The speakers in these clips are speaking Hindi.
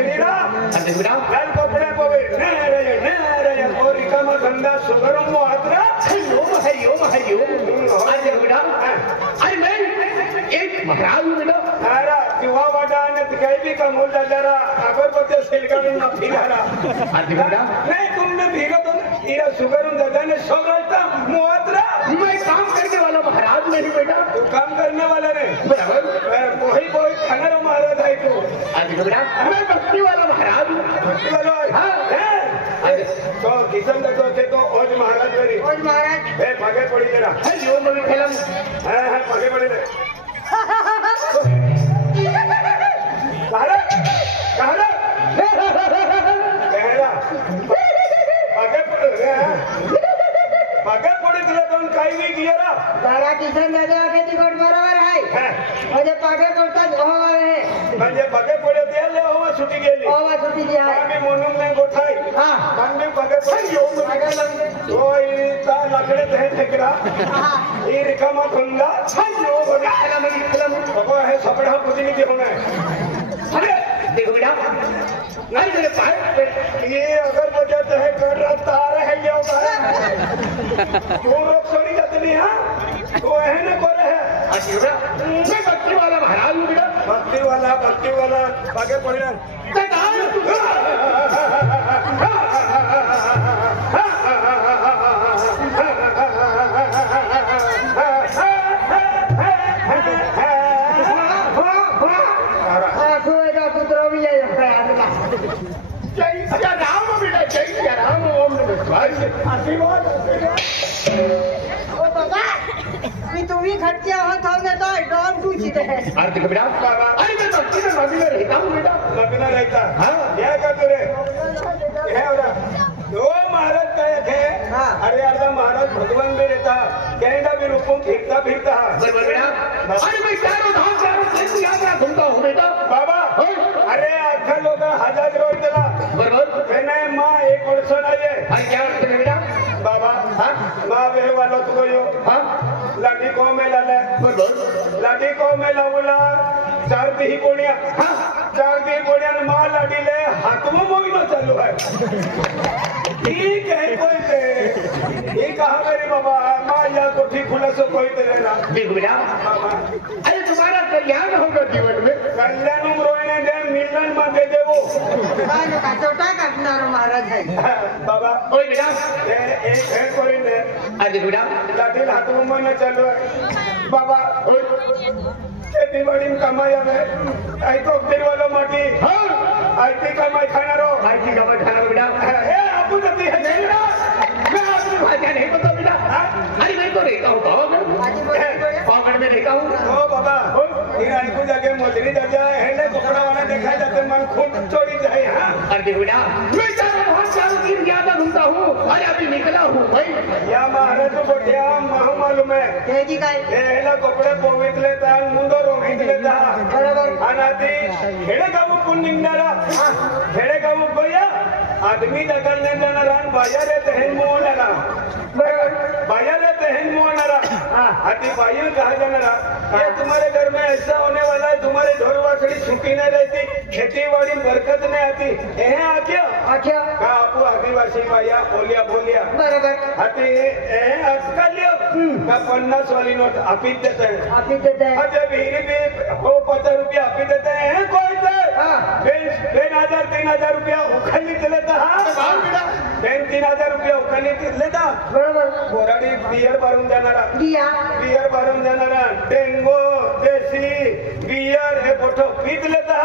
मोचरीला लाल कपडे पोवे नेरे कोरी काम धंदा सुगरम मात्र हरिओम आज बेटा अरे मैं एक महाराज हूँ बेटा अरे युवा वाटा ने कहीं भी कम हो जरा अगरबत्ती सिलगाड़ू ना फिरारा आज बेटा नहीं तुमने भीगा तो इरा सुगरम दादा ने सब रास्ता मुआत्रा मैं काम करने वाला महाराज नहीं बेटा तू काम करने वाला नहीं बराबर कोई कोई खाना महाराज है तू आज बेटा मैं भक्ति वाला महाराज हूँ भक्ति वाला हाँ तो किशन देखो के तो ओज महाराज मेरी ओज महाराज ए भागे पड़ी जरा हरिओम मैं खेलम हाँ भागे पड़ी ले कहरा कहरा कहरा भागे पड़ी तुला दोन काही नाही किया तारा किशन दादा के तिकट बरोबर आहे म्हणजे पागे पडतात होवा आहे म्हणजे भागे पडे ते ले होवा सुटी गेली होवा सुटी जी आहे आम्ही म्हणून नाही गोठाई हां आम्ही भागे पडी येऊ भागे ओय ता लाकडे ते ठेकरा ही रिकामा धंदा छायो बघायला नाही बाबा हे सपडा पुदिनी की होणार अरे देखो बेटा नहीं मेरे पास ये अगर बजाते है कर रहा तार है ये उतारा तू लोग सोनी जाते नहीं हाँ तो है ना कर है अच्छा मैं भक्ति वाला महाराज हूँ बेटा भक्ति वाला आगे पढ़ना अच्छा राम बेटा जय राम ओम नमः आशीर्वाद ओ बाबा मी तुम्ही खर्चे होत हो ना तो डॉन तू चिते आरती बेटा अरे मैं भक्ति में मग्न रहता हूँ बेटा मग्न रहता हाँ क्या करते रे है और दो महाराज कहे थे अरे यार महाराज भगवान में रहता कनाडा में रूपों फिरता बराबर बेटा अरे मैं चारों धाम चारों देश यात्रा घूमता हूँ बेटा बाबा अरे आखा लोग हजार रोज चला बराबर कहना है माँ एक वर्ष नहीं है अरे क्या करते बेटा बाबा हाँ माँ वे वाला तो यो हाँ लाठी को में लाले बराबर लाठी को में लावला चार दी कोणिया हाँ चार दी कोणिया माँ लाठी ले हाथ में मोइनो चालू है ठीक है कोई ते ये कहा मेरे बाबा माँ या कोठी खुला सो कोई ते लेना देखो बेटा अरे तुम्हारा कल्याण होगा जीवन में कल्याण रोने दे मिलन में दे देवो काय का छोटा काटणार महाराज आहे बाबा ओए बेटा एक है कोई ने अरे बेटा लाठी हाथ में मोइनो चालू है बाबा ओए खेती बाड़ी में कमाया में आई तो देर वाला माटी हाँ आईटी कमाई खाना रो आईटी का बैठाना बेटा ए आपू जती है नहीं ना मैं आपको भाषा नहीं पता बेटा अरे मैं तो रहता हूँ पावगढ़ में रहता हूँ ओ बाबा फिर आई को जाके मोजरी जा हेले कपड़ा वाला देखा जाते मन खूब चोरी जाए हाँ अरे देखो बेटा मैं चारों दिन ज्यादा घूमता हूँ अरे अभी निकला हूँ भाई या महाराज को बोटिया महू मालूम है तेजी काय हेला कपडे पोवित लेता मुंडो रोहित लेता बरोबर अनाती खेडे गाव कोण निघणारा खेडे गाव गोया आदमी दगडने जाणारा बाया रे तहन मोहणारा बाया रे तहन मोहणारा आती बाया कहा जाणारा ये तुम्हारे घर में ऐसा होने वाला है तुम्हारे ढोर वासड़ी छुपी नहीं रहती खेती बाड़ी बरकत नहीं आती एहे आक्या अच्छा का आपू आदिवासी बाया बोलिया बोलिया बरोबर आती एहे आजकाल का 50 वाली नोट आपी देते हैं आपी देते हैं अच्छा विहिरी भी हो 50 रुपया आपी देते हैं कोई तो हाँ 3,000 रुपया उखलीत लेता हाँ 3,000 रुपया उखलीत लेता बरोबर बोराडी बियर भरून जाणारा दिया बियर भरून जाणारा डेंगो देसी बियर हे मोठं पीत लेता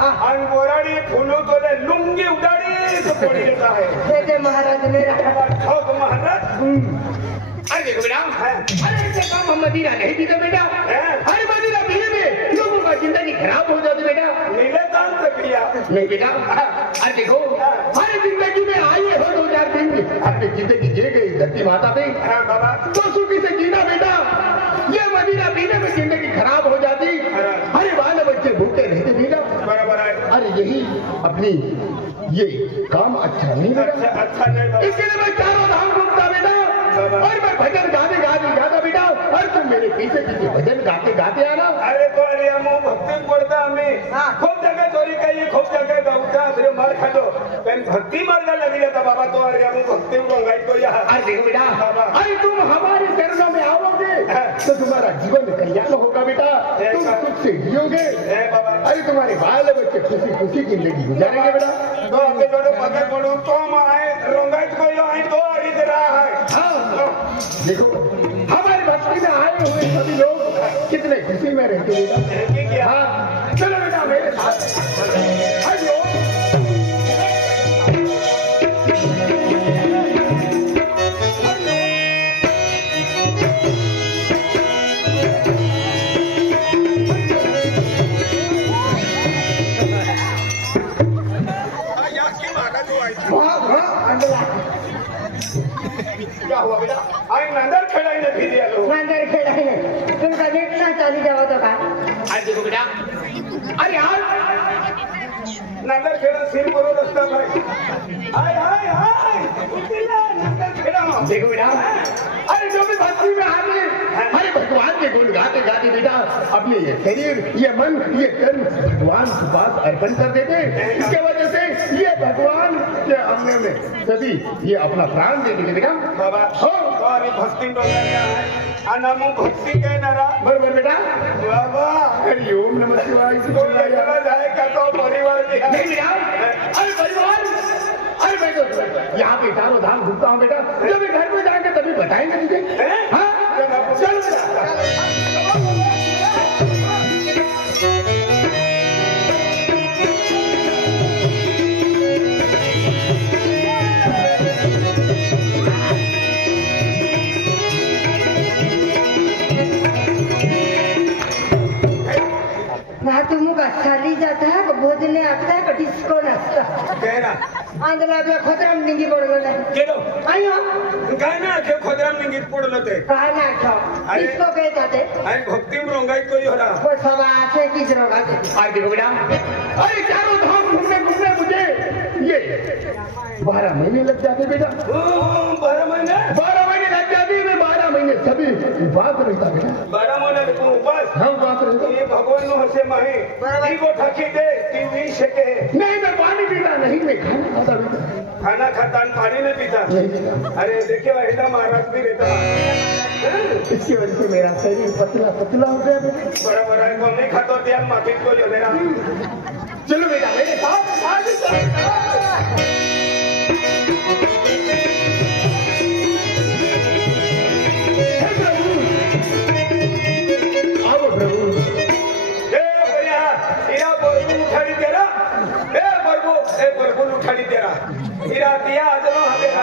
हा आणि बोराडी फुलू तोले लुंगी उडाडी तो पडी लेता है देते महाराज मेरा ठोक महाराज अरे देखो बेटा अरे ऐसे काम हम मदीना नहीं पीते बेटा अरे मदीना पीने में लोगों का जिंदगी खराब हो जाती बेटा नीले दान तकिया नहीं बेटा अरे देखो हर जिंदगी में आए हो 2-4 दिन अपनी जिंदगी जी गई धरती माता पे हाँ बाबा तो सुखी से जीना बेटा ये मदीना पीने में जिंदगी खराब हो जाती अरे बाल बच्चे भूखे रहते बेटा बराबर है अरे यही अपनी ये काम अच्छा नहीं बेटा अच्छा नहीं इसके लिए मैं चारों धाम घूमता बेटा और मैं भजन गाने जाता बेटा और तुम मेरे पीछे पीछे भजन भजन गाते गाते आना. अरे तो अरे मग भक्ती पडता आम्ही हा. खूप जागा चोरी काही खूप जागा गावचा अरे मार खातो पण भक्ती मार्ग लागली आता बाबा तो अरे मग भक्ती मंगायचो या अरे देखो बेटा, बाबा. अरे तुम हमारे चरणों में आओगे तो तुम्हारा जीवन कल्याण होगा बेटा. तुम सुख से जियोगे. ए बाबा अरे तुम्हारे बाल बच्चे खुशी खुशी जिंदगी गुजारेंगे बेटा. तो आगे जोड़ो पकड़ पड़ू तो माए रोंगाइत को यो आई तो अरी रहा है हाँ, देखो हमारी भक्ति में आए हुए सभी लोग कितने खुशी में रहते हैं बेटा. ये क्या हाँ, चलो बेटा मेरे साथ. हरिओम. क्या हुआ बेटा आई नंदर खेळायला फिरी आलो मांजर खेळायला तुमचा रिक्षा चाली जावं तो का आज देखो बेटा, अरे आज नंदर खेळा सीन करून असता भाई हाय हाय हाय उठिला नंदर खेळा देखो बेटा, अरे जो भी भक्ति में आगे अरे भगवान के गुण गाते गाते बेटा अपने ये शरीर, ये मन, ये कर्म भगवान के पास अर्पण कर देते. इसके वजह से ये भगवान के अंग में सभी ये अपना प्राण दे देते बेटा. बाबा हो तो अरे भक्ती डोंगरला आहे आणि मग भक्ती काय नरा बरोबर बेटा. बाबा हरि ओम नमः शिवाय. तो एकला जाए का तो परिवार भी है नहीं बेटा, अरे परिवार, अरे मैं तो यहाँ पे चारों धाम घूमता हूँ बेटा. जब मैं घर में जाएंगे तभी बताएंगे तुझे. हाँ चलो बेटा. ना तुम्ही का साली जाता है का भोजने आता है का डिस्को नाचता काय ना आंधला आपल्या खोतराम निंगी पडलेला आहे केलो अयो काय ना आखे खोदराम निंगीत पडलं ते काय ना ठो अरे. डिस्को कहतात ते आणि भक्ती रोंगाईत कोई होरा वो सब आसे किस रोगाते आज देखो बेटा, अरे चारों धाम घूमने घूमने मुझे ये 12 महीने लग जाते बेटा. 12 महिने 12 महीने लग जाते. मैं 12 महीने सभी उपवास रहता बेटा. 12 महिने तू उपास हाँ उपवास रहता. ये भगवान नो हसे माही ती को ठाकी दे ती वी शके नहीं मैं पानी पीता नहीं, मैं खाना खाता बेटा. खाना खाता आणि पाणी नहीं पीता नहीं बेटा, अरे देखिए वहीदा महाराज भी रहता इसकी वजह से मेरा शरीर पतला पतला हो गया बेटा. बराबर आहे को नहीं खातो त्या माफीत को लेना चलो बेटा मेरे साथ. आज आओ प्रभु. ए भैया इरा बरगु उठाड़ी तेरा ए बरगु उठाड़ी तेरा इरा दिया आजनो हमेरा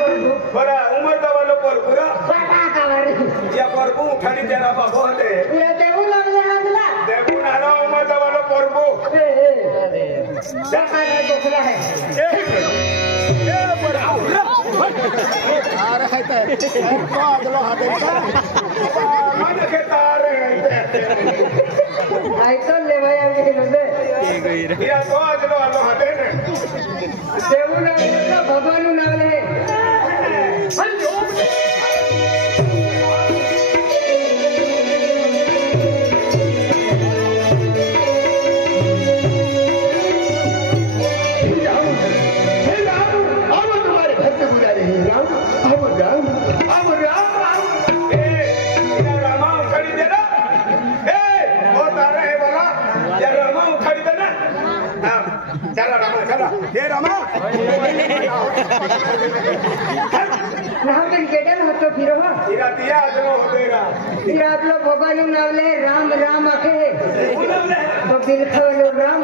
बरगु बरा उमर का वालो बरगुरा पटा का वारी या बरगु उठाड़ी तेरा बाबो दे पुरा देऊ लागले आंधला देखो नारा उमर का वालो बरगु काय दुखला है ए बरा मन के तार ऐकून ले भैया गेले इरा तो आजनो आलो हाते ने देऊ लागले का भगवान लागले हरि ओम. हे राम, अब तुम्हारे भक्त बुला रहे हैं राम. अब राम, अब राम. ए इरा रामा उठाड़ी तेरा ए वो तारा है वाला या रामा उठाड़ी देना हां चला रामा चला ए रामा नाव गेडन होतो फिरो इरा दिया आजनो होतेगा फिर आपलं भगवान नावले राम राम आखे उनवले तो बिलखवलो राम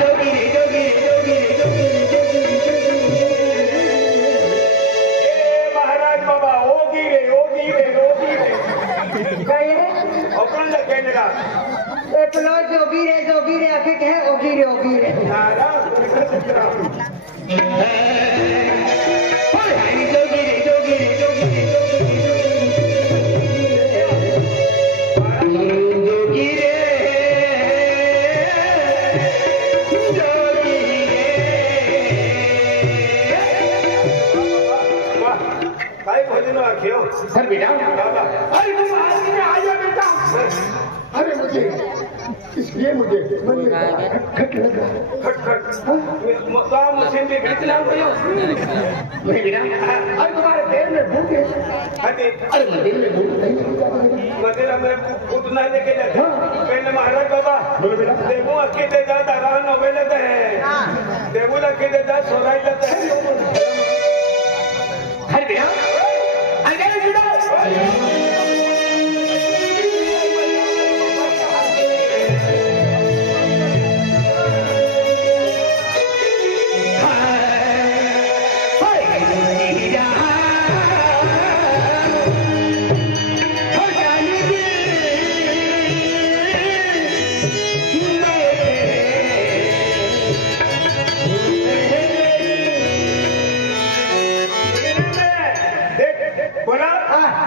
जोगी रे जोगी रे जोगी रे जोगी रे जोगी रे ए महाराज बाबा ओगी रे काय अपन जा केनेगा ए पलो जोगी रे आखे कहे ओगी रे नारा सुनित्रा जोगी रे जोगी रे जोगी रे जोगी रे सर बेटा, बाबा अरे तुम आदमी में आ जाओ बेटा। अरे मुझे इसलिए मुझे मन में खटखट लग रहा है। खटखट काम मशीन पे खींच लाओ नहीं बेटा, अरे तुम्हारे पैर में भूख है। हटे अरे मंदिर में भूख नहीं है। मंदिर में उतना लेके जाते पहले महाराज बाबा बोलो बेटा। देवू अक्की दे जाता रहा नोबेल है देवू अक्की दे जा सोराई जाता है अरे बेटा, अरे बेटा,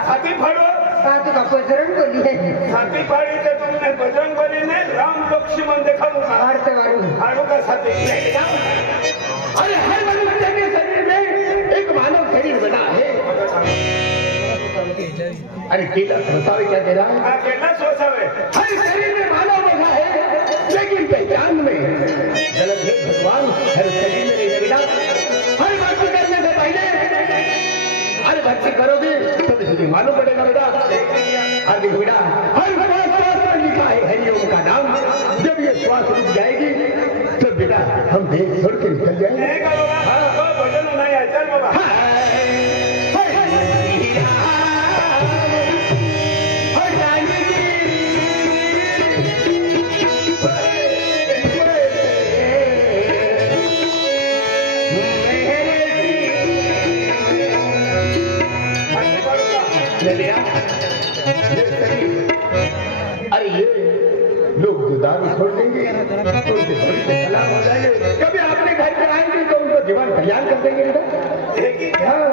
हाथी फाड़ो तो बजरंग बोली है हाथी फाड़ी तो तुमने बजरंग बली ने राम लक्ष्मण देखा हारते वाली हाड़ों का साथी अरे हर मनुष्य के शरीर में एक मानव शरीर बना है। अरे केला बताओ क्या कह रहा है? अकेला सोचा है हर शरीर में मानव बना है, लेकिन पहचान में गलत है। भगवान हर शरीर में नहीं लगेगा। हर भक्ति करने से पहले अरे भक्ति करोगे तो इसलिए मालूम पड़ेगा बेटा। अरे देखो बेटा, हर श्वास में लिखा है हरिओम का नाम। जब ये श्वास रुक जाएगी तो बेटा हम देश छोड़ के निकल जाएंगे। नहीं का बाबा तो भजन नहीं है चल बाबा अरे ये लोग जो दारू छोड़ देंगे तो उनके थोड़ी से खिलाफ हो जाएंगे। कभी आपने घर पे आएंगे तो उनको जीवन कल्याण कर देंगे बेटा। हाँ।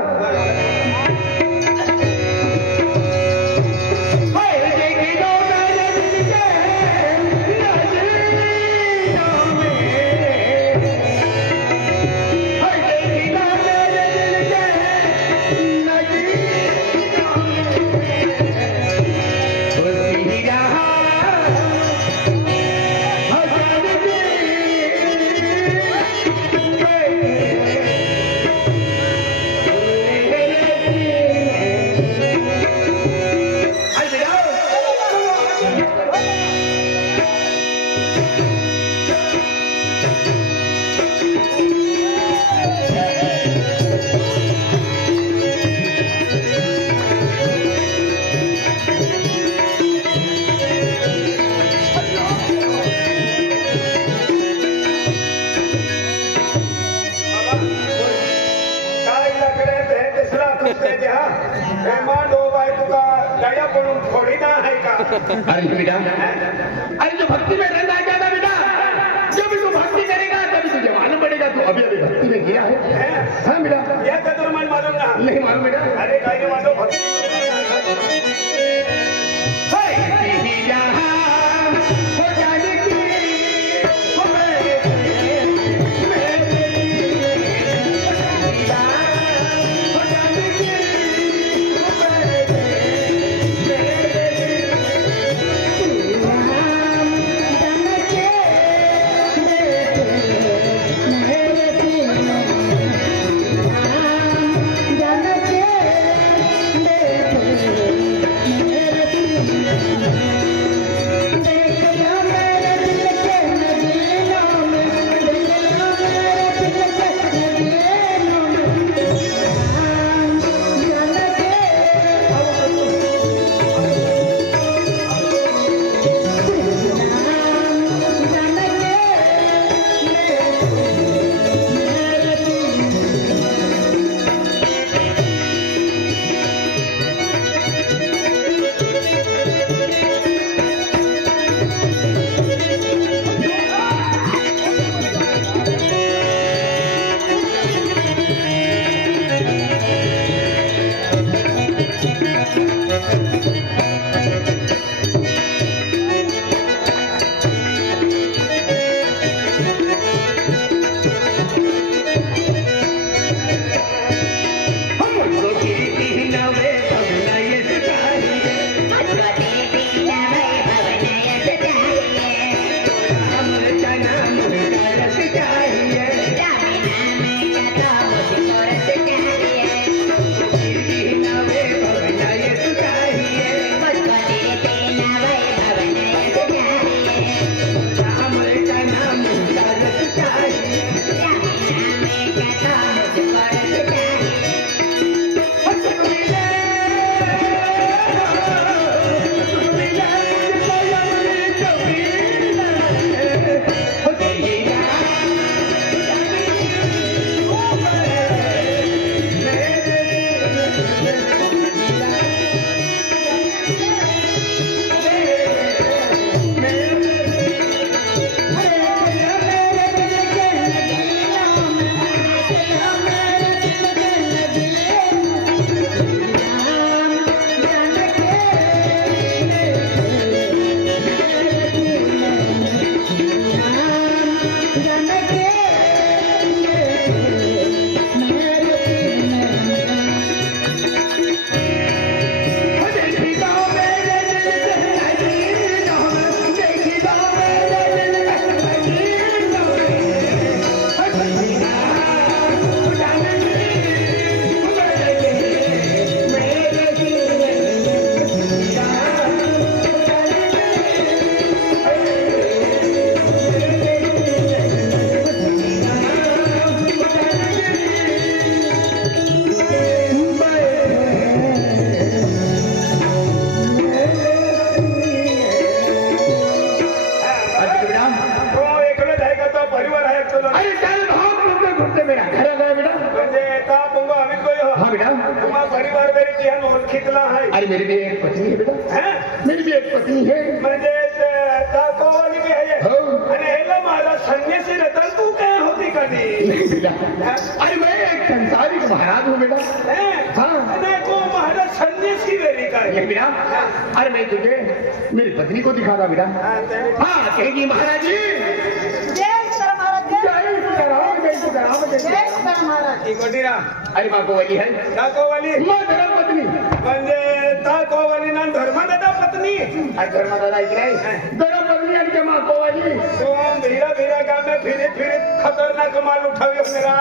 अरे बेटा, अरे जो भक्ति में रहना है क्या बेटा, जब तू भक्ति करेगा तभी तुझे मालूम पड़ेगा तू अभी अभी भक्ति में गया है। हाँ बेटा, यह कदर मन मालूम ना नहीं मालूम बेटा। अरे गाय मालूम भक्ति हम लोग की नवे हाँ बेटा तुम्हारा परिवार मेरी जिहन ओळखीतला आहे अरे मेरी भी एक पत्नी है बेटा हैं? मेरी भी एक पत्नी है म्हणजे दाखवली बी आहे हो. आणि ह्याला महाराज संन्यासी रतन तू काय होती कधी नहीं बेटा अरे मैं एक संसारिक महाराज हूँ बेटा हाँ. देखो महाराज संन्यासी वेरी काय ये बेटा अरे मैं तुझे मेरी पत्नी को दिखाता बेटा हाँ कहेगी महाराज जी जय सीताराम महाराज जय सीताराम जय सीताराम जय जय सीताराम. सीताराम महाराज ती गोटीरा अरे माँ कोवली है दाखवली माँ धर्म पत्नी म्हणजे दाखवली ना धर्मदादा पत्नी अरे धर्म दादा इकडे धर्म पत्नी आणि माँ कोवली तू भीरा भीरा गाव में फिरत फिरत खतरनाक माल उठाव्यो मेरा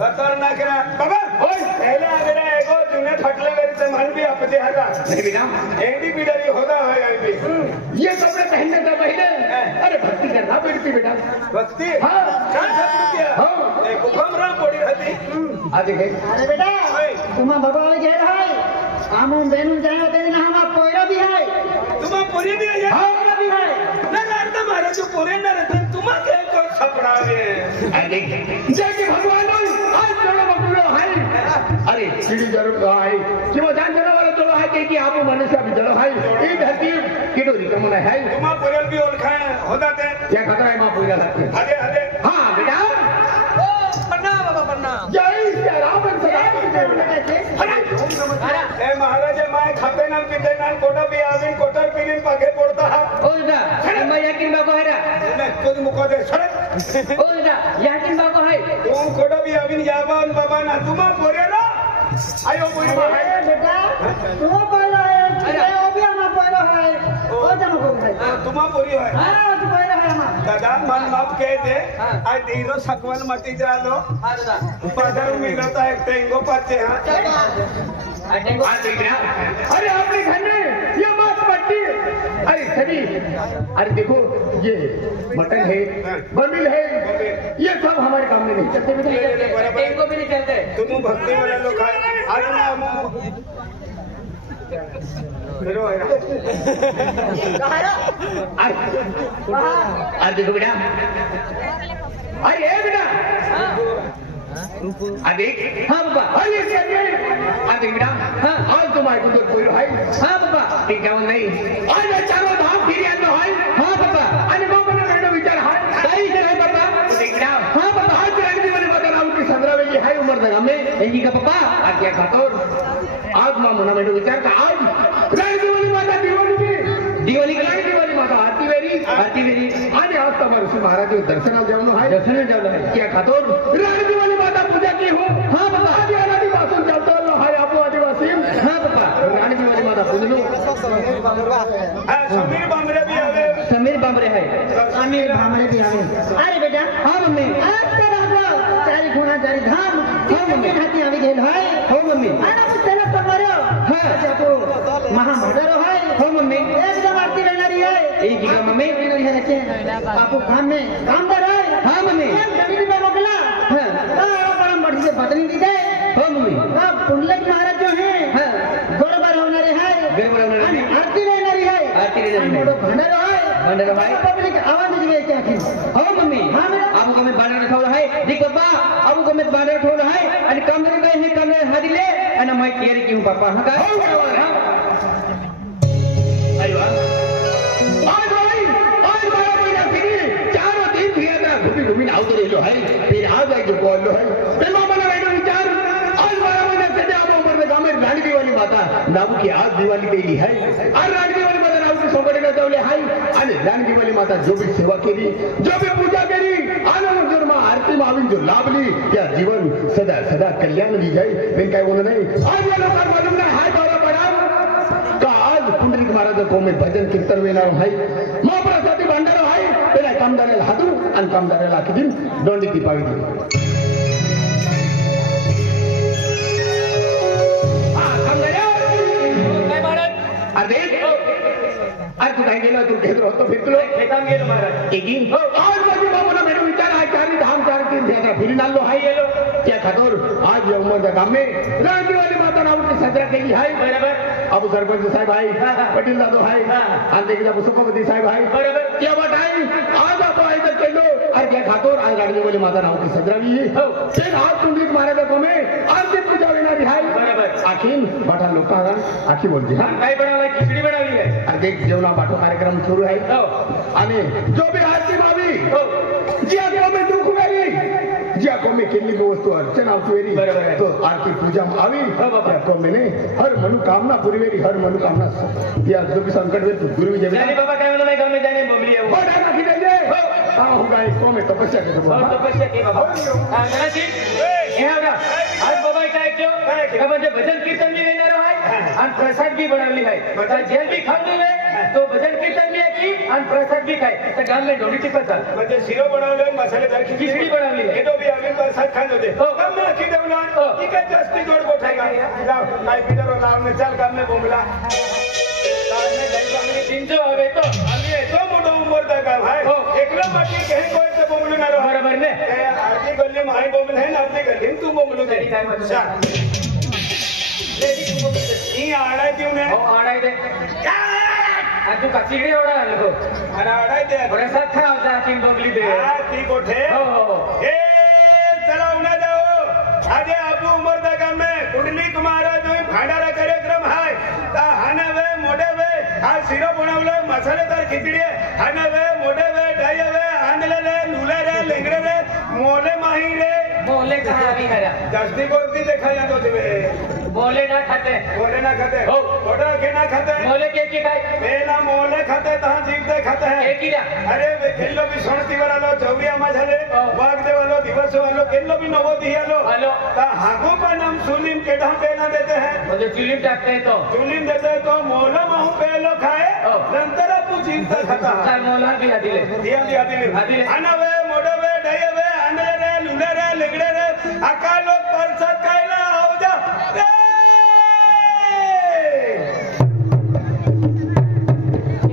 खतरनाक रा बाबा ओय पहले मेरा एगो जुने फटले मेरे से मन भी अपते हटा नहीं बेटा एडी बिडरी होता होगा भी ये कपड़े पहनने से पहले अरे भक्ति करना पड़ती बेटा भक्ति हाँ. काय भक्ति है हाँ. एक हुकमरा पड़ी रहती आ देखे अरे बेटा तुम्हा भगवान जय है आमून बेनून जाए होते ना हमारा पोयरा भी है तुम्हा पुरी भी है हाँ. पोयरा भी है ना ना मारे जो पुरे न रहते तुम्हा के कोई छपड़ावे अरे देख जय की भगवान आज चलो बकुलो है अरे सीढ़ी जरूर तो है कि वो जान चलो वाला चलो है कि आप मनुष्य भी चलो है ये धरती किडो रिकमन है तुम्हा पुरेल भी ओळखा होता ते क्या खतरा है मां पूजा लगते अरे अरे हाँ बेटा प्रणाम बाबा प्रणाम जय श्री राम ए महाराज माय खाते ना पिते ना कोटा भी आविन कोटर पिरिन पागे पड़ता है ओदा मैं याकिन बाबा हैरा मैं खुद मुको दे सड़क ओदा याकिन बाबा है तुम कोटा भी आविन जाबान बाबा ना तुम्हा पुरेला आयो पुरी अरे है बेटा तू पोयरा है अरे ओ भी हमारा पोयरा है ओ जम को है तुम्हा पुरी है हां तू पोयरा है हमारा दादा मन माफ कह दे आज धीरो सकवन मटी जालो हां दादा पदर मिलता एक टेंगो पाते हां अरे आपके घर में ये मांस पट्टी अरे सभी अरे देखो ये मटन है बमिल है ये सब हमारे काम में नहीं चलते बेटा टेंको भी नहीं चलते तुम भक्ति वाले लोग खाए आज ना हम फिरो है अरे देखो बेटा अरे ए बेटा अरे हां बाबा अरे अरे बेटा हाँ. आज तुम्हारे को तो कोई है हां बाबा ठीक है नहीं आज चारों धाम फिर आनो है हां बाबा अनुभव बना मेरा विचार है सही से है बाबा देख बेटा हां बाबा आज रणजी वाली बता रहा हूँ कि 15 बजे है उम्र तक हमें एजी का पापा आज क्या खातर आज मां मना मेरा विचार का आज रणजी वाली माता दिवाली का रणजी वाली माता आरती वेरी आरती वेरी आज आज तुम्हारे श्री महाराज के दर्शन जानो है दर्शन में जाओ है क्या खातर रणजी वाली माता पूजा की हो हां बाबा आज आदिवासी चलता है आपको आदिवासी हां बाबा रणजी वाली माता पूज लो समीर बामरे भी आवे समीर बामरे है अमीर भामरे भी आवे अरे बेटा हां मम्मी आज तो राजा चारी गुणा चारी धाम हाँ, मम्मी. हाथी आवे गेल है हो मम्मी आना कुछ तेरा पमरो हाँ. जाको महामंडरो है हो मम्मी एकदम आरती रहनारी है एक ही का मम्मी बापू काम में कामदार है हाँ मम्मी कभी भी मोकला हाँ. परम बढ़ी से पत्नी दी दे हो मम्मी पुंडलिक महाराज जो है हाँ. गोरबर होनारे है गोरबर होनारे है. आरती रहनारी है आरती रहनारी है. मोड़ो भंडारो है भंडारो है. पब्लिक आवाज दिवे क्या की हो मम्मी हाँ, बेटा. आपको को में बांधर ठेवला है देख बाबा आपको को में बांधर ठेवला है आणि कमरे गए हैं कमरे हादी ले आणि मैं केअर की हूं पापा हां काय अरे वाह आज भाई आज 12 महीना फिरी चारों दिन फिर ना घूमी आवतो रेलो है फिर आज आके बोललो है ते मामा ना रेलो विचार आज 12 महीना से आप उम्र में गांव में रानी दिवाली माता नाम की आज दिवाली केली है और रानी दिवाली माता नाम की सोबत में जावले है आणि रानी दिवाली माता जो भी सेवा केली जो भी पूजा केली आनंद जन्म आरती माविन जो लाभली त्या जीवन सदा सदा कल्याण दी जाए मैं काय बोलू नाही आज या लोकांना मालूम नाही हाय बाबा पडा का आज पुंडलिक महाराज को में भजन कीर्तन वेणार है महाप्रसादी भांडार है पेला कामदाराला हादू आणि कामदाराला किती दोंडी ती पावी काय महाराज अरे अरे तू काय गेला तू घेत होतो फिरतो खेतान गेलो महाराज एकी आज माझी बाबूला मेरे विचार आहे चारी धाम चार तीन ध्यान फिरून आलो हाय गेलो त्या खातर आज या उमरच्या काम में राजवाली माता नाव की सजरा केली आहे बरोबर अबू सरपंच साहेब आहे पटेल दादो आहे आणि देखील अबू सभापती साहेब आहे बरोबर त्या वाट आहे आज आपण ऐकत केलो अरे त्या खातर आज राजवाली माता नाव की सजरावी ते आज पुंडलिक महाराजा को में आज ते पूजा विना करणारी आहे बरोबर. आखी मोठा लोकांना आखी बोलते हा काय बनवलंय खिचडी बनवली आहे आणि एक जेवणा बाटो कार्यक्रम सुरू आहे हो आणि जो भी आरती भावी हो ज्या को में दुख वेरी ज्या को में किन्नी वस्तु अर्चना वेरी बरोबर आहे. तो आरती पूजा में आवी हो बाबा. को मैंने हर मनोकामना पूरी वेरी हर मनोकामना या जो भी संकट वे तो गुरु जब जाने बाबा काय म्हणलं नाही गाव में जाने बोबली आहे वो. बड़ा ना खिदे हो. हां होगा एक को में तपस्या कर हो तपस्या की बाबा हा गणाशी हे बघा आज बाबा काय केलं का म्हणजे भजन कीर्तन बी येणार आहे आणि प्रसाद बी बनवली आहे तर जेल बी खाल्ली आहे तो भजन कीर्तन बी आहे की आणि प्रसाद बी खाय तर गाव में ढोलीची पचाल म्हणजे शिरो बनवले मसालेदार खिचडी बनवली आहे हे तो बी आम्ही प्रसाद खात होते हो. कम ना की देवला हो. की काय जास्ती जोड गोठायगा लाव काय पिदरो नाव ने चल काम में बोंबला लाव में जाई आम्ही चिंचो हवे तो आम्ही तो मोठा उंबर दा का भाई हो. एकला बाकी कहीं कोई से बोंबलो ना रहो बरोबर ने ए आरती गल्ली माई बोंबल है ना आपली गल्ली तू बोंबलो दे काय म्हणतो? अच्छा ही आडाय देऊ ने हो आडाय दे आज तू खिचडी एवढा आलो आणि आडाय दे प्रसाद खावचा की बोगली दे हा ती गोठे हो हो ए चला उन्हा जाओ आजे आपू उमरदा गाम में कुंडलिक महाराज होई भांडारा कार्यक्रम हाय ता हाने वे मोडे वे हा शिरो बनवलं मसालेदार खिचडी आहे हाने वे मोडे वे डाय वे आंधले रे लुले रे लेंगरे रे मोले माही रे बोले कहा अभी करा जास्ती गोरती देखा या तो दिवे बोले ना खाते मोले ना खाते हो. थोड़ा के ना खाते बोले के की खाय मेला मोले खाते तहां जीवते खाते है एक ही रा अरे वे केल्लो बी सोणती वालो चौरिया मा झाले हो. वाग दे वालो दिवस वालो केल्लो बी नवो दियालो हॅलो ता हागो पण हम सुलीम केढा पेना देते हैं म्हणजे चिलीम टाकते तो सुलीम देते हैं तो मोला माहू पेलो खाए हो. नंतर आपू जीवता खाता काय मोला बी दिले दिया दिले आदिले. आना वे मोडे वे डाये वे आंधळे रे लुले रे लेगडे रे आका लोक परसाद खायला आव जा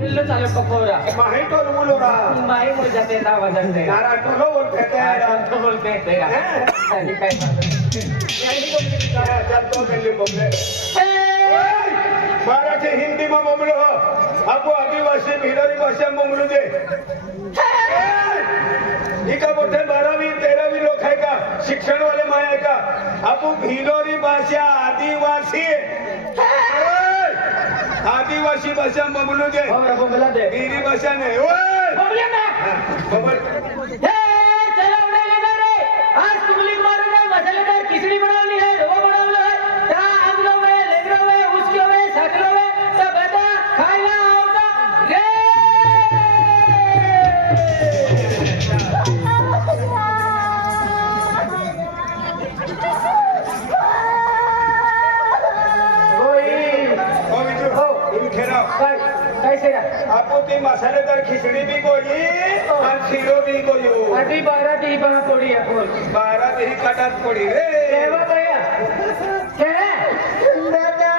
इल्लो चालू पकोरा माही टोल बोलो का माई मुझे जाते ना वजन दे नारा टोलो बोलते हैं तो बोलते हैं तेरा अरे काय चल तो गल्ली बोले मराठी हिंदी में बोमलो आपको आदिवासी बिहारी भाषा में बोमलो दे इका बोलते 12वीं 13वीं लोग है का शिक्षण वाले माया का आपको भिलोरी भाषा आदिवासी भाषा में बोमलो दे और बोला दे मेरी भाषा नहीं ओए बोलिए ना बोल हे चला उड़े ले रे आज कुमली मारो ना मसालेदार खिचड़ी बनावली है वो बनावलो है ता आंगलो में लेगरो में उसके में सकलो में सब बता खाइला आओगा रे कैसे आपको ती मसालेदार खिचड़ी भी कोई और खीरो भी कोई अभी 12 दी बना पड़ी है बोल 12 दी कटक पड़ी रे केवा भैया क्या दादा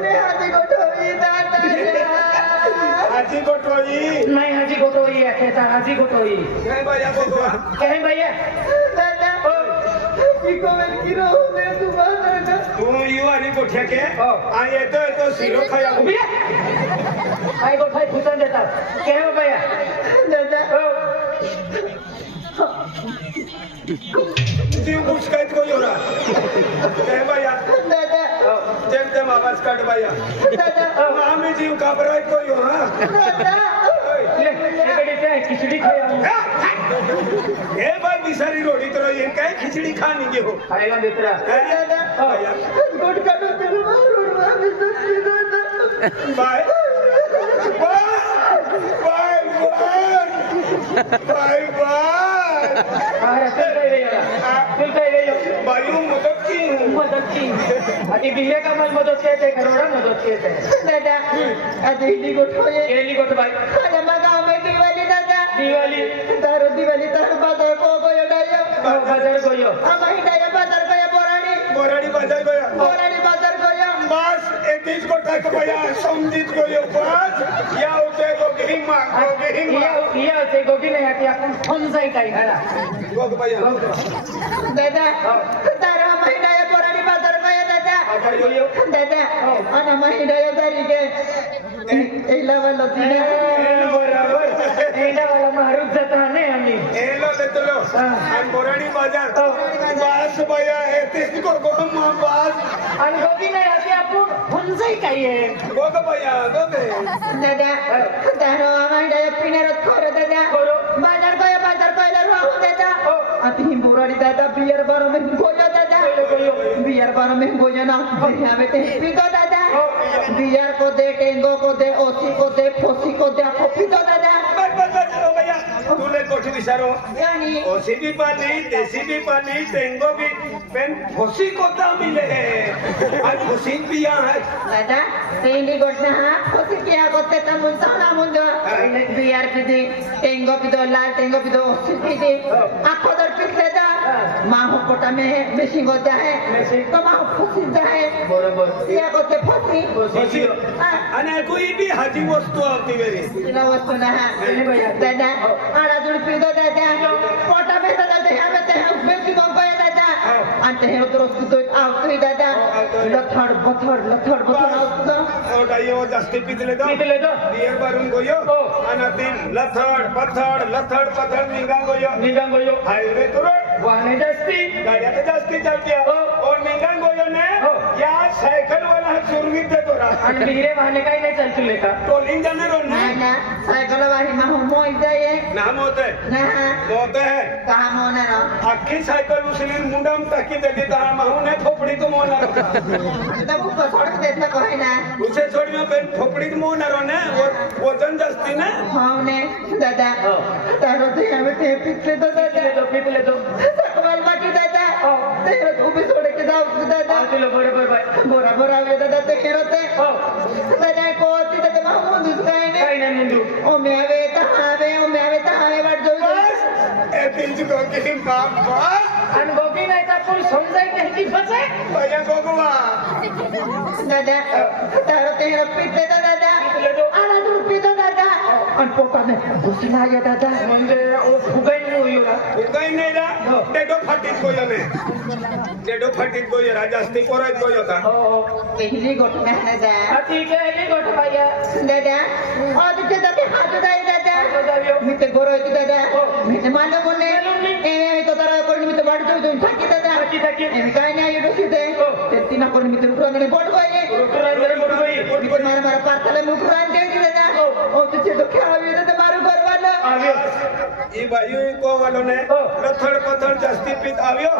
मैं हाथी को ठोई दादा हाथी को टोई नहीं हाजी को तो ये कहता हाजी को तो ये नहीं भैया को कहें भैया दादा इको मैं गिरो मैं तुम्हारा तू युवानी को ठेके हो. आ येतो तो सिरो खाया भैया भाई को भाई फुटन देता कहें भैया दादा जीव कुछ कहत को योरा कहे भैया दादा जेम तेम आवाज काट भैया दादा मामी जीव काबराय को योरा दादा ले से खिचड़ी खाया ए भाई बिसारी रोटी तो ये कहे खिचड़ी खानी के हो खाएगा मित्र दादा भैया गुटका तो तेरे मारो मैं तो बाय बाय बाय बाय अरे चल गई बायू मदद की मदद की अभी बिहे का मल मदद कहते करोड़ा मदद कहते दादा आज हिंदी को ठोए केली गोट भाई अरे मगाओ में दिवाली दादा दिवाली दिवाली तारो बाजार को बोयो डायो बाजार गयो हम ही डायो बाजार गया बोराड़ी बाजार गया बोराड़ी बाजार गया बस एतीस को टक भैया समझित को यो बस या उसे को गेहिंग मांग ये होते गोगी नहीं आती अपन हम सही काही हरा गोग भैया दादा तारा हम ही डायो बोराड़ी बाजार गया दादा बाजार गयो दादा अन हम ही डायो दारी के एला वाला सीधा बराबर एंडा वाला मारूक जाता नहीं आम्ही एलो देतो लो आणि बोराडी बाजार बास बया येते गो बास आणि गोगी नाही असे आपण हुंजई काही आहे गो बया गो बे दादा दारो आमांडा पिनारत खोर दादा बाजार कोयला राहू दादा अति बोराडी दादा बियर बारो में गोयो दादा बियर बारो में गोयो ना हमें ते पीतो दादा बियर को दे टेंगो को दे ओसी को दे फोसी को दे आपको पीतो दादा बस भैया तूने कोठी विचारो यानी ओसी भी पानी देसी भी पानी टेंगो भी पेन फोसी को ता मिले आज फोसी भी है दादा तेंडी गोटना हा फोसी किया कोते ता मुंसा ना मुंदो बियर पीती टेंगो पीतो लाल टेंगो पीतो ओसी पीती आखो दर पीते दा माहू कोटा में बेसी गोता है तो माहू फोसी दा है बरोबर किया कोते फोसी फोसी आणि कोई भी हाजी वस्तू आती मेरी तिला वस्तू ना दादा आडा जुड पीतो दादा कोटा में दादा ते हमें ते बेसी गो गया दादा अंते हे उतर पीतो आवतोय दादा लथड बथड आवतो ओटा यो जास्ती पितले दो बियर बारून गोयो आणि तीन लथड पथड निंगा गोयो हायवे तुरट वाहने जास्ती गाड्या तर जास्ती चालत्या और निंगा गोयो ने या सायकल वाला चुरवीत देतो रा आणि बिरे वाहने काही नाही चालतले का टोलिंग जाणार हो ना ना सायकल वाही माहू मोई जाये नाम होते ना होते है कहा मोना रो अख्खी सायकल उचलीन मुंडम टाकी देते तर माहू ने फोपडी तो मोनार तो मुको सड़क देता कोई ना उसे छोड़ में पेन फोपडी तो मोनार ने और वजन जास्ती ना हाउने दादा तारो ते हमें ते पिछले तो दादा पितले तो सकवाल माटी दादा तेरे तो भी छोड़ के दाव दादा चलो बरोबर बाय बोरा वे दादा ते केरोते दादा को ती दादा माहू दुसकाय ने काही नाही मुंडू ओ मे आवे ता हवे वाट जाऊ ए तीन जुगो के बाप बाप आणि गोगी नाही तर आपण समजाय नाही की फसाय भैया गोगवा दादा तारो तेरा पिते दादा आना दूर पितो दादा आणि पोटाने घुसी लागे दादा म्हणजे ओ फुगाई नाही होईल उगाई नाही रा डेडो फाटीत गोयो ने डेडो फाटीत गोयो रा जास्ती कोरायत गोयो ता हो पहिली गोट में दादा ठीक आहे हे गोठ बाया दादा ओ तुझे दादा हात दाई दादा मी ते गोरो येतो दादा मी ते मानव बोलले ए तो तर कोण मी ते वाट जाऊ देऊन टाकी दादा टाकी मी काय नाही येतो तिथे ते तिना कोण मी ते उकराने बोट गोये मी मारा पार्सला मुकरान दे दादा ओ तुझे तो खावी दादा मारू करवाला ई बायू को वालो ने लथड पथड जास्ती पीत आव्यो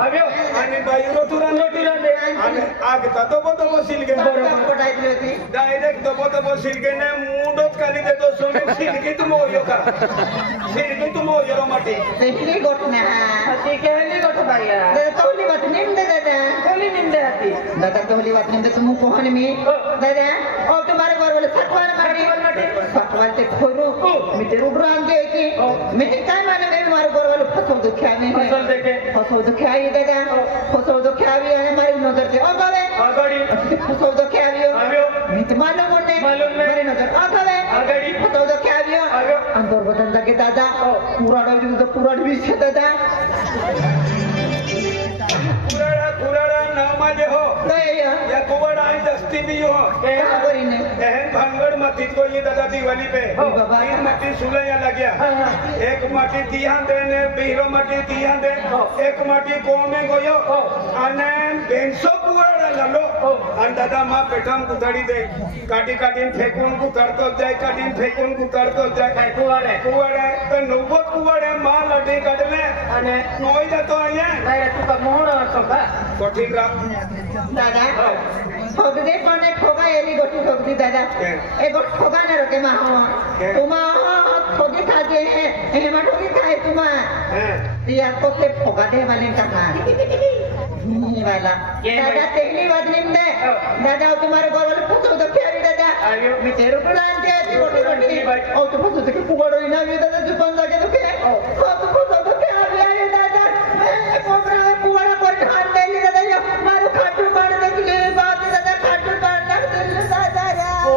आणि बायू रोटुरान दे आणि आग तो बतो सिलगे पोटायतली होती डायरेक्ट तो बतो सिलगे ने मुंडोत खाली देतो सोनू सिलगे तुम होयो का सिलगे तुम होयो माटी पहिली गोट ना ठीक आहे हे गोठ बाया तोली बात निंदे दादा कोणी निंदे हाती दादा तोली बात निंदे तुम कोहन मी दादा ओ तुम्हारे घर वाले सकवान माटी सकवान ते खोरू मी ते रुब्रान दे की मी ते काय माने मेरे मारे घर वाले फसो दुखियावी है फसल देखे फसो दुखियावी दादा फसो दुखियावी है मारी नजर से आगावे आगाडी फसो दुखियावी आव्यो मी ते मालूम नहीं मारी नजर आगावे आगाडी फसो दुखियावी आव्यो अंदर बदन लगे दादा पूरा भी छे दादा कुराडा नाव माझे हो काय या कुवाडा आहे जास्ती भी हो क्या करीने एहन भांगड़ मतीत को ये दादा दिवाली पे बाबा। तीन मती सुलैया लग्या एक माटी दिया देने बीरो माटी दिया दे एक माटी कोमे गयो अने बेंसो कुवाडा लालो अन दादा मा पेठम कुताडी दे काटी फेकून कुताडतो जाय काटीन फेकून कुताडतो जाय कुवाडा तो 90 कुवाडे मा लटी काढले आणि नोय जातो आया नाही तुका मोहन असतो का कठीण रा दादा ठोकदे पण ठोका एली गोटी ठोकदी दादा ए गोट ठोका न रोके मा हो तुमा ठोकी खाते हे मा ठोकी खाए तुमा या को से ठोका दे वाले का नहीं वाला दादा तेली बदलिन दे दादा तुम्हारे घर वाले फसो तो क्या दादा मी तेरे को लान दे गोटी और तो फसो तो पुगड़ो ही ना भी दादा जुबान लगे तो क्या तो फसो तो क्या भी दादा कोबरा में पुगड़ा पर खान दे ली दादा ये मारो खाटू मार दे के बात दादा खाटू मार दे दादा ओ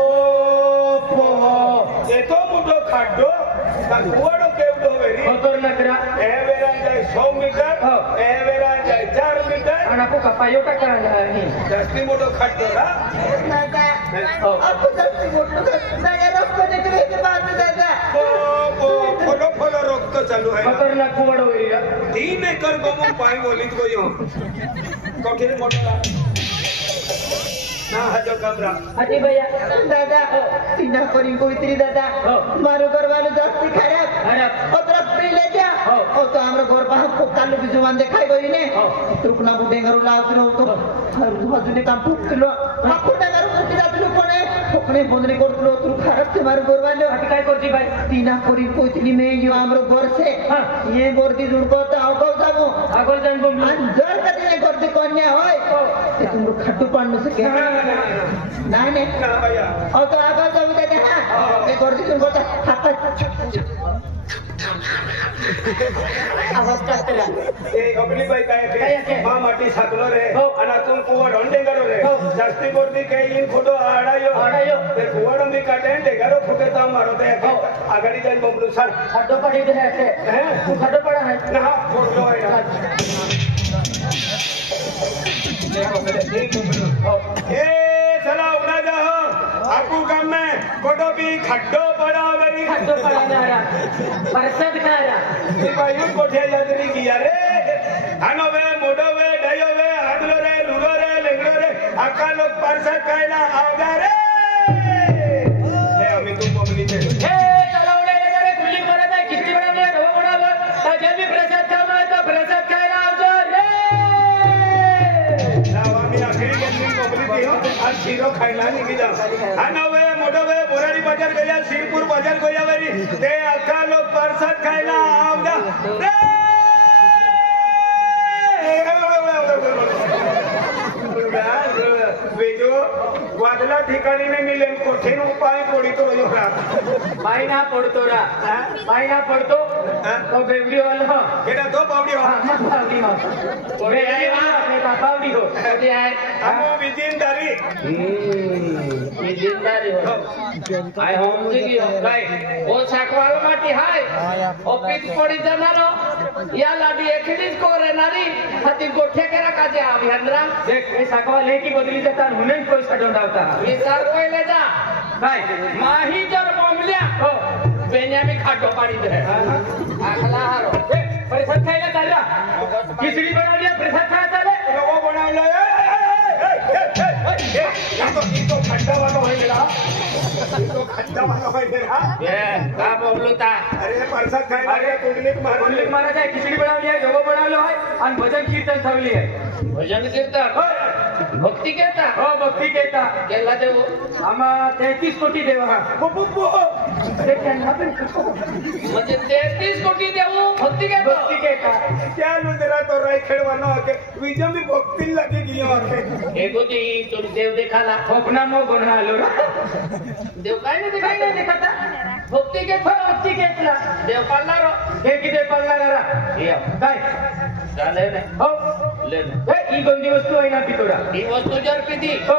पो ये तो मुडो खाडो का कुवाडो केवडो वेरी मोटर नकरा ए वेरा जाय 100 मीटर ए वेरा जाय 4 मीटर आणि आपण कपायो का करायला जास्ती मोठो खाडो रा दादा आपको दस्ती बोलो दादा रस्ते निकले के बाद दादा ओ फलो रक्त चालू है मोटर ना कुवड होईल तीन एकर गमू पाई बोलित को यो कठिन मोटा ना हजो कमरा हाजी भैया दादा सीना करी कोई दादा मारो घर वाले जास्ती खराब ओतरा पीले जा ओ तो हमरो घर पा फोकालु बिजुमान देखाई गई ने तुकना बुडे घरो लावत रो तो हर हजुने काम फुकलो माखुडा घरो कुतिरातलु कोने फोकने बंदरी करतलो तू खराब से मारो घर वाले हट काय करती भाई सीना करी कोई में यो हमरो घर से ये बोर्दी जुड़को तो आगो जाबो आगो जान बोल अंदर कदिने करते कन्या होय ते तुमरो खट्टू पांडु से के नाही ने ना भैया ओ तो आगो जाबो दे हां ये बोर्दी जुड़को तो हाथ आवाज करते ए अपनी बाई काय के मा माटी साकलो रे आणि तुम कुवा ढोंडे करो रे जास्ती बोर्दी के इन फोटो आडायो ते कुवा मी काटे डेगारो फुटे ता मारो दे आगाडी जाईन बबलू सर खड्डो पड़ी दे है तू खड्डो पड़ा है ना फोटो आहे ए चला उड़ा जा आपू काम में फोटो भी खड्डो पड़ा वेरी खड्डो पड़ा जा रहा परसद खा रहा ये भाई कोठे यादरी किया रे आनो वे मोडो वे डायो वे हाडलो रे लुलो रे लेंगलो रे आका लोग परसद कायला आवगा रे ए अमी तू पमली ते ए चला उड़े रे कुली मरा जाए कितनी बड़ा ने रो बड़ा ता जब भी प्रसाद खाना है तो प्रसाद खाना आवजो रे आमी आखरी गल्ली पमली थी हो आज शिरो खायला निकी जा आनो वे मोडो वे बोराडी बाजार गया शिरपुर बाजार गया वेरी ते आका लोग परसद खायला आवगा रे बेजो वादला ठिकाणी ने मिलेन कोठेन उपाय पडी तो यो मायना पडतो रा मायना पडतो तो बेवडी वाला केडा तो पावडी हो पावडी हो ओरे आई वा अपने पावडी हो ओते आहे हमो विजिनदारी विजिनदारी हो आय होम जी काय ओ साकवाल माटी हाय ऑफिस पडी जाणारो या लाडी एखडीच कोरे नारी हाती गोठे केरा काजे अभियंद्रा देख ए साकवाल की बदली जाता म्हणून पैसा डोंडावता विचार पहिले जा काय माही जर बोंबल्या हो बेन्यामी खाटो पाडी दे आखला हारो ए पैसा खायला चालला खिचडी बनवली प्रसाद खायला चाले रवा बनवला तो खड्डा वाला होईला तो खड्डा वाला होईला ए का बोलता अरे परसा खायला रे कुंडलीत महाराज आहे खिचडी बनवली आहे डोबो बनवलो आहे आणि भजन कीर्तन ठेवली आहे भजन कीर्तन भक्ती कीर्तन हो भक्ती कीर्तन केला देव आम्हा 33 कोटी देव हा अरे त्यांना पण म्हणजे 33 कोटी देव भक्ती कीर्तन क्या लुजरा तो राय खेळवानो के विजम भी भक्ती लगी गियो के एगो दी तो देव देखाला अपना मो बनालो देव काय नाही दिखाई नाही दिखाता भक्ती कीर्तन देव पालनारो हे की देव पालनारा हे काय चाले ने हो ले ए ई कोणती वस्तू आहे ना पितोरा ही वस्तू जर पिती हो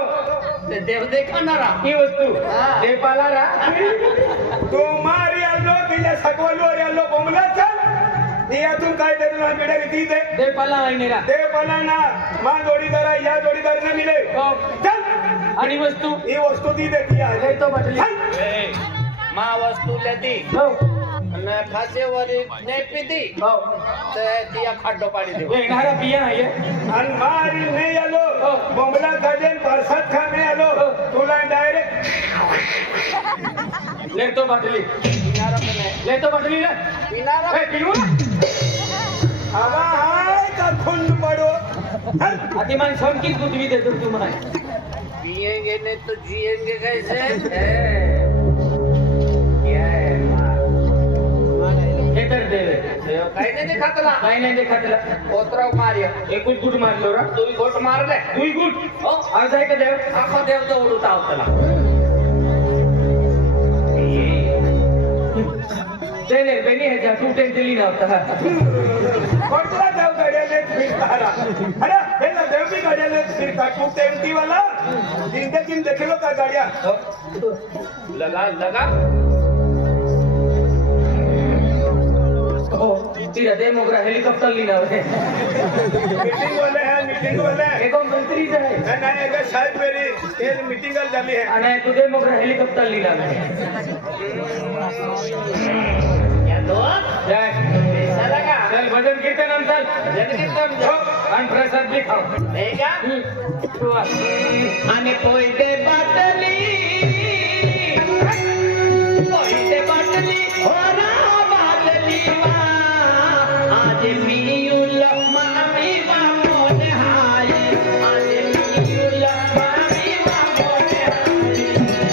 ते देव देखणारा ही वस्तू देव पालारा तो मारी आलो किल्या सकवलो रे आलो बोमला चल या तुम काय देतो बेटा रीती दे देव पाला आहे नेरा देव पाला ना मा जोडीदार या जोडीदार ने मिले हो चल आणि वस्तू ही वस्तू दी देती आहे तो बटली ए मा वस्तू लेती हो અને ફાસેવરી ને પીધી हो તે ત્યાં ખાડો પાડી દેવો येणारा पिया आहे आणि मारी नाही आलो बोमला काजेन परसाद खाने आलो तुला डायरेक्ट ले तो बटली ले तो बटली ले પીનારા ए पिऊ हवा हाय का खुंड पडो आधी मान समकीत गुतवी देतो तुम्हाला पिएंगे नहीं तो जिएंगे कैसे हेटर देवे કઈ નહીં દેખાતલા काही नाही देखतला કોતરાવ માર્યો एकूच गुट मारलो रा તુઈ ગોટ માર લે दुई गुट हो आज आहे का देव આખો દેવ તો ઉડતા આવતલા देने बेनी है जा तू टेंटली ना होता कोणता देव गड्याले फिरतारा अरे हेला देव भी गड्याले फिरता तू टेमटी वाला जिंदगी देखलो का गाड़िया લગા લગા ओ तेरा दे मोगरा हेलीकॉप्टर लीना है मीटिंग वाले हैं एक मंत्री है ना एक साहेब मेरी ये मीटिंग झाली है आणि तुझे मोगरा हेलीकॉप्टर लीना है या तो जय पैसा लगा चल भजन कीर्तन आमचाल भजन कीर्तन हो आणि प्रसाद बी खाऊ नाही का आणि पोयते बाटली होरा बाटली वा आज मी उलमा मी मोन हाय आज मी उलमा मी मोन हाय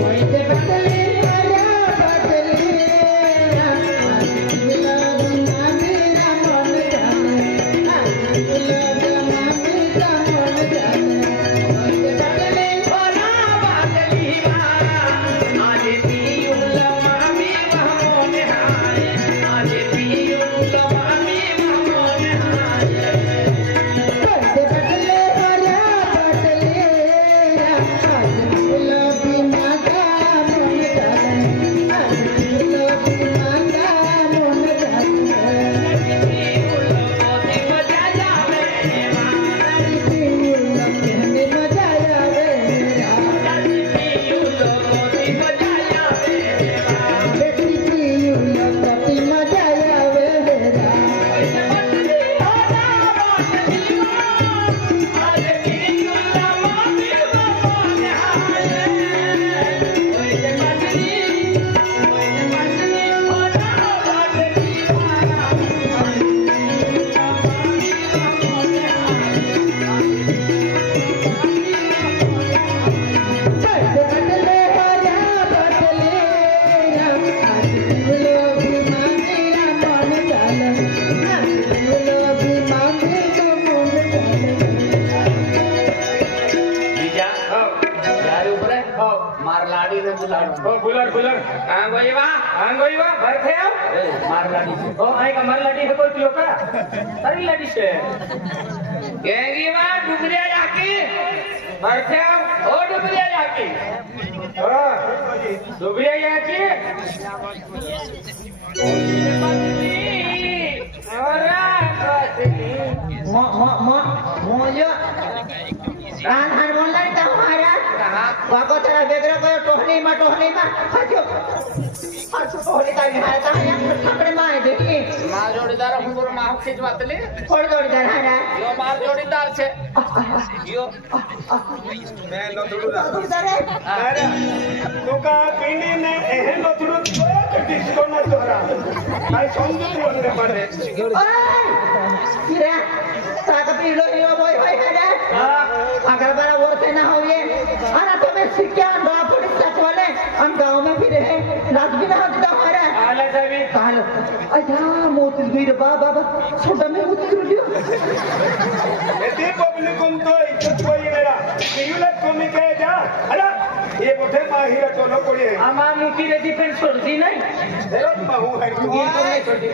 पोयते बाटली होरा बाटली आज उलमा मी मोन हाय उलमा मी मोन हाय पोयते बाटली होरा बाटली वा आज मी उलमा मी मोन हाय आज मी उलमा मी मोन हाय पोयते बाटली होरा बाटली आज गुलाबी माता मोन हाय आज गुलाबी माता मोन हाय मजा जावे कहने मजा आवे मार लाडी ने बुलाडो हो बुलर बुलर आंगोई वा भर थे आओ मार लाडी हो आई का मार लाडी है कोई पियो का सारी लाडी से गेंगी वा डुबरिया जाकी भर थे आओ ओ डुबरिया जाकी हो दुबरिया याची रान हार बोलला रे तुम्हारा बाको तेरा बेगरा को टोहली मा खाजो आज टोहली का निहारता है अपने मां देखी मार जोड़ीदार हुंगुर माह खिच वातले थोड़ी थोड़ी जरा यो मार जोड़ीदार छे यो मैं नथुडा जरा अरे तुका पिंडी ने एहन नथुडू तो डिस्को न तोरा आई समझ बोलने पड़े ओए किरा साका पीलो हिरो बोय होय है अगर बड़ा वो से ना हो ये अरे तुम्हें सिक्का अंधा पुलिस तक वाले हम गांव में फिरे हैं रात भी ना होता हमारा आला जावी काल अच्छा मोती वीर बाबा छोटा में मोती रुलियो यदि पब्लिक तो इज्जत कोई मेरा कियुला तुम कह जा अरे ये मोठे माहिर चलो कोड़ी है आमा मुकी रे डिफेंस छोड़ दी नहीं तेरा महू है तू ये तो नहीं छोड़ दी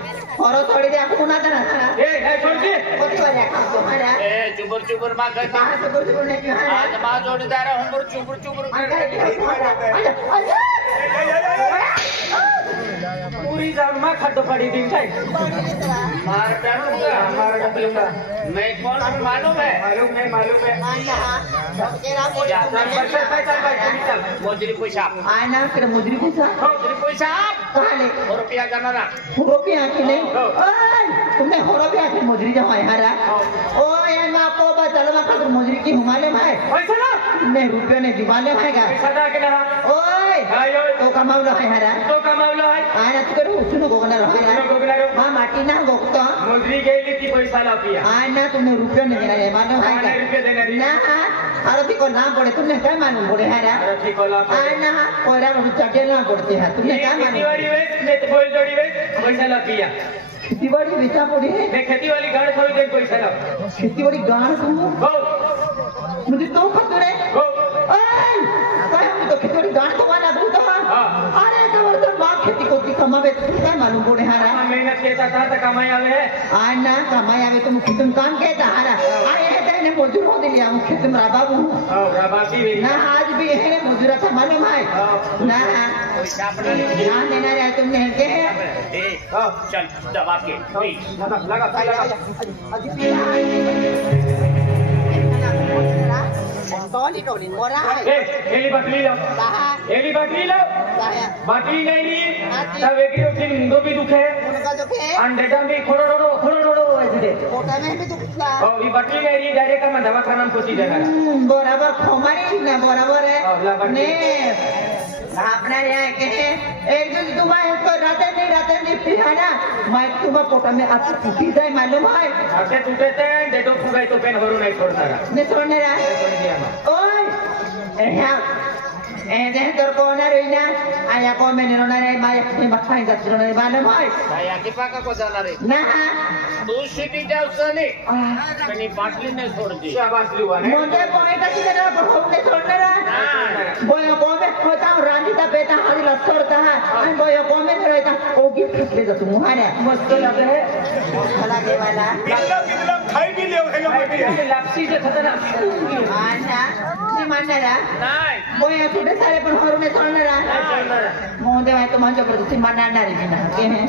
और थोड़ी देर आपको ना करना ए नहीं छोड़ दी मोती वाले काम तो हमारा ए चुबुर मा कहता कहां से कुछ बोलने क्यों है आज मार जोड़ीदार हुंगुर चुबुर पूरी जामा खड्डो पड़ी दिन टाइम मार डालूंगा हमारा डबलूंगा मैं कौन हूं मालूम है मालूम है चल मोजरी पैसा आना फिर मुजरी पैसा मोजरी पैसा कहां ले रुपया जाना रुपया की नहीं ओए तुमने हो रुपया की मुजरी जमा यारा ओ यार मां को बचल मा खातिर मुजरी की हुमाले भाई पैसा ना ने रुपया ने जुबाले भाई का पैसा दा के ना ओए आयो तो कमावलो है यारा तो कमावलो है आना तू करू सुनो गोगना रहा सुनो गोगना रहो। हां माटी ना गोगतो मुजरी गेली की पैसा लापिया आना तुमने रुपया ने देना है मालूम है आना रुपया देना दी ना अरे देखो ना पड़े तुमने क्या मालूम पड़े यारा अरे ठीक होला आना कोरा चटे ना पड़ते हैं तुमने क्या खेती मालूम वाली वे मैं तो बोल जोड़ी वे पैसा लापिया खेतीबाड़ी बेचा पड़ी है मैं खेती वाली गाड़ खोल दे पैसा ला खेतीबाड़ी गाड़ को गो मुझे तो खतरे है गो ओए काय हम तो खेतीबाड़ी गाड़ को वाला दूं तो हां अरे कवर तो बाप खेती को की कमावे तो क्या मालूम पड़े हारा मेहनत केता था तो कमाई आवे है आना कमाई आवे तो मुझे तुम काम कहता हारा अरे है तेरे मजदूर हो दिया मुझे तुम राबाबू राबासी वे ना आज भी है मजदूर था मालूम है ना ध्यान देना रहा तुमने है के ए चल दबा के लगा Tony Tony Morai. एली बाटली लो एली बाटली लो बाटली नहीं ली तब एक ही उठे मुंडो भी दुखे उनका जो के अंडेटा में खोड़ो ऐसे दे पोटा में भी दुखता और ये बाटली नहीं ली डायरेक्ट हम दवाखाना में कोसी जाना बराबर खोमारी ना बराबर है ने अपना यहाँ के एक दिन तुम्हारे को रातें नहीं पिहाना मैं तुम्हारे पोटा में आपसे टूटी जाए मालूम है आपसे टूटे थे डेटो फुगाई तो पेन भरू नहीं छोड़ना नहीं छोड़ने रहा ओए यहाँ तर को ना रोइना आया को मैंने रोना रे माय मखाई जाती रोना मालूम है saya kita kok jalan रे ना तू सिटी जाऊ सनी मैंने बाटली ने छोड़ दी शाबाश लिवा ने मुझे पॉइंट की देना पर हमने छोड़ने रहा बोया को में होता रांधी ता बेटा हारी लसरता है और बोया को में रहता ओगी फसले जा तुम हाने मस्त लग रहे भला के वाला बिदला खाई भी ले हेलो मटी लापसी से खतरनाक आना नहीं मानने रहा नहीं बोया छोटे सारे पर हरुने छोड़ने रहा मोदे भाई तो मान जबरदस्ती मानना ना रे ना के हैं